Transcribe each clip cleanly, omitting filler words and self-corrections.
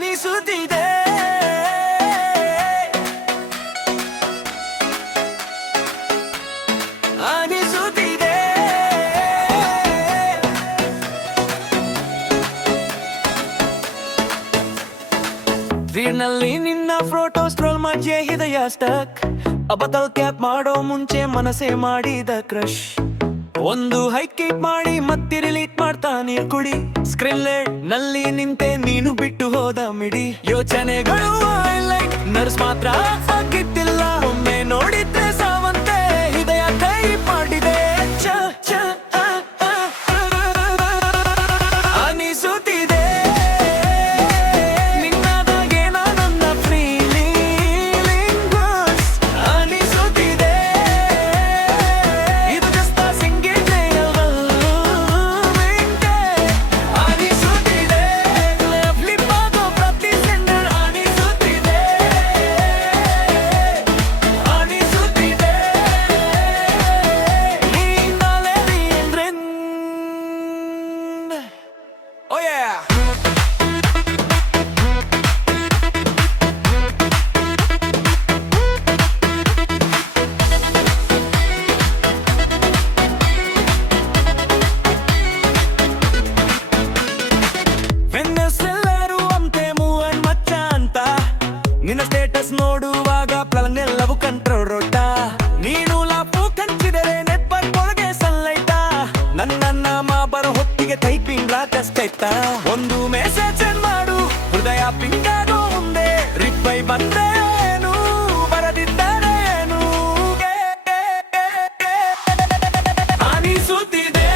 ಅನಿಸುತ್ತಿದೆ ಅನಿಸುತ್ತಿದೆ ರೀಲ್ನಲ್ಲಿ ನಿನ್ನ ಫೋಟೋ ಸ್ಕ್ರೋಲ್ ಮಾಡಿ ಹೃದಯ ಸ್ಟಕ್ ಅಬತಲ್ ಕ್ಯಾಪ್ ಮಾಡೋ ಮುಂಚೆ ಮನಸ್ಸೇ ಮಾಡಿದ ಕ್ರಶ್ ಒಂದು ಹೈಕೀಪ್ ಮಾಡಿ ಮತ್ತೆ ರಿಲೀಟ್ ಮಾಡ್ತಾ ನೀರ್ ಕುಡಿ ಸ್ಕ್ರೀನ್ ನಲ್ಲಿ ನಿಂತೆ ನೀನು ಬಿಟ್ಟು ಹೋದ ಮಿಡಿ ಯೋಚನೆಗಳು ಹೈಲೈಟ್ ನರ್ಸ್ ಮಾತ್ರ ಆಗಿದ್ದಿಲ್ಲ ಒಮ್ಮೆ ನೋಡಿದ್ರೆ ಸಾವಂತೆ ಹೃದಯ ಕೈ ಮಾಡಿದೆ ಚ ಚ ಅ, ಅ, ಅ, ಅನಿಸುತ್ತಿದೆ ನಿನ್ನದಾಗೆ ನನ್ನ ಫೀಲಿಂಗ್ ಅನಿಸುತ್ತಿದೆ ಇದು ಜಸ್ಟ್ ಸಿಂಗಿಂಗ್ ಅನಿಸುತ್ತಿದೆ ಫ್ಲಿಪ್ ಆಗೋ ಪ್ರತಿ ಸೆಂಡರ್ ಅನಿಸುತ್ತಿದೆ ಅನಿಸುತ್ತಿದೆ ನೀನಲೆ ರೀಂದ್ರೆನ್ ಓ ಯಾ ಎಲ್ಲರೂ ಅಂತೆ ಮೂವನ್ ಮಚ್ಚ ಅಂತ ನಿನ್ನ ಸ್ಟೇಟಸ್ ನೋಡುವಾಗ ಪ್ಲನೆಲ್ಲವೂ ಕಂಟ್ರೋಲ್ ರೋಟ ನೀನು ಲಾಪು ಕಂಚಿದರೆ ನೆಟ್ವರ್ಕ್ ಒಳಗೆ ಸನ್ಲೈಟ ನನ್ನ ಬರೋ ಹೊತ್ತಿಗೆ ಟೈಪಿಂಗ್ ಲಾಟೆಸ್ಟ್ ಆಯ್ತಾ ಒಂದು ಮೆಸೇಜ್ ಮಾಡು ಹೃದಯ ಪಿಂಗಾಗೋ ಮುಂದೆ ರಿಪ್ಲೈ ಬಂದ್ರೆ ಏನು ಬರದಿದ್ದರೆ ಏನು ಅನಿಸುತ್ತಿದೆ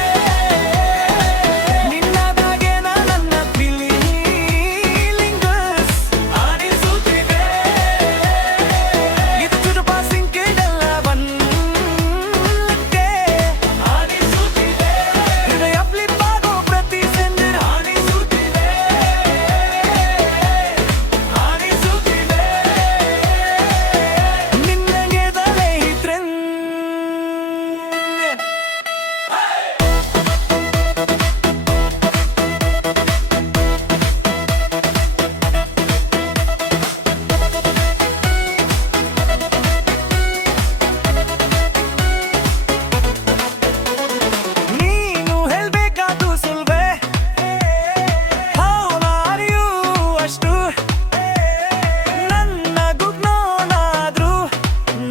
ನಿನ್ನದಾಗೆ ನನ್ನ ಫೀಲಿಂಗ್ ಅನಿಸುತ್ತಿದೆ ಇದು ಚುರುಪ ಸಿಂಕಿದೆಲ್ಲ ಬಂದೆ ಅನಿಸುತ್ತಿದೆ ಹೃದಯ ಫ್ಲಿಪ್ ಆಗೋ ಪ್ರತಿ ಸೆಂಡರ್ ಅನಿಸುತ್ತಿದೆ ಅನಿಸುತ್ತಿದೆ ನಿನ್ನಗೆ ತಲೆ ಇದ್ರೆನ್ ನೀನು ಹೇಳ್ಬೇಕಾದು ಸುಲ್ವೆ ಹೌ ಆರ್ ಯು ಅಷ್ಟು ನನ್ನ ಗುಡ್ನೋನಾದ್ರು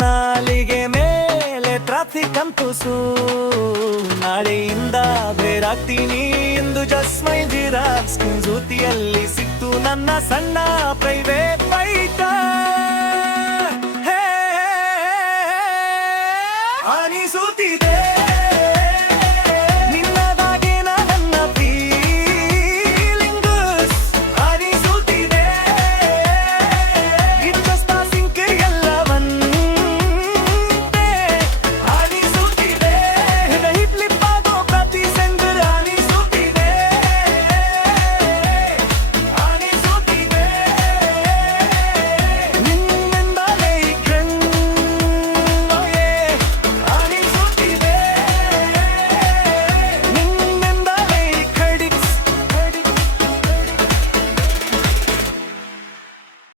ನಾಲಿಗೆ ಮೇಲೆ ಟ್ರಾಫಿಕ್ ಅಂತೂಸು ನಾಳೆಯಿಂದ ಬೇರಾಗ್ತೀನಿ ಎಂದು ಜಸ್ಟ್ ಮೈದಿರ ಜೊತೆಯಲ್ಲಿ ಸಿಕ್ತು ನನ್ನ ಸಣ್ಣ ಪ್ರೈವೇಟ್ ಬೈಟ ಅನಿಸುತ್ತಿದೆ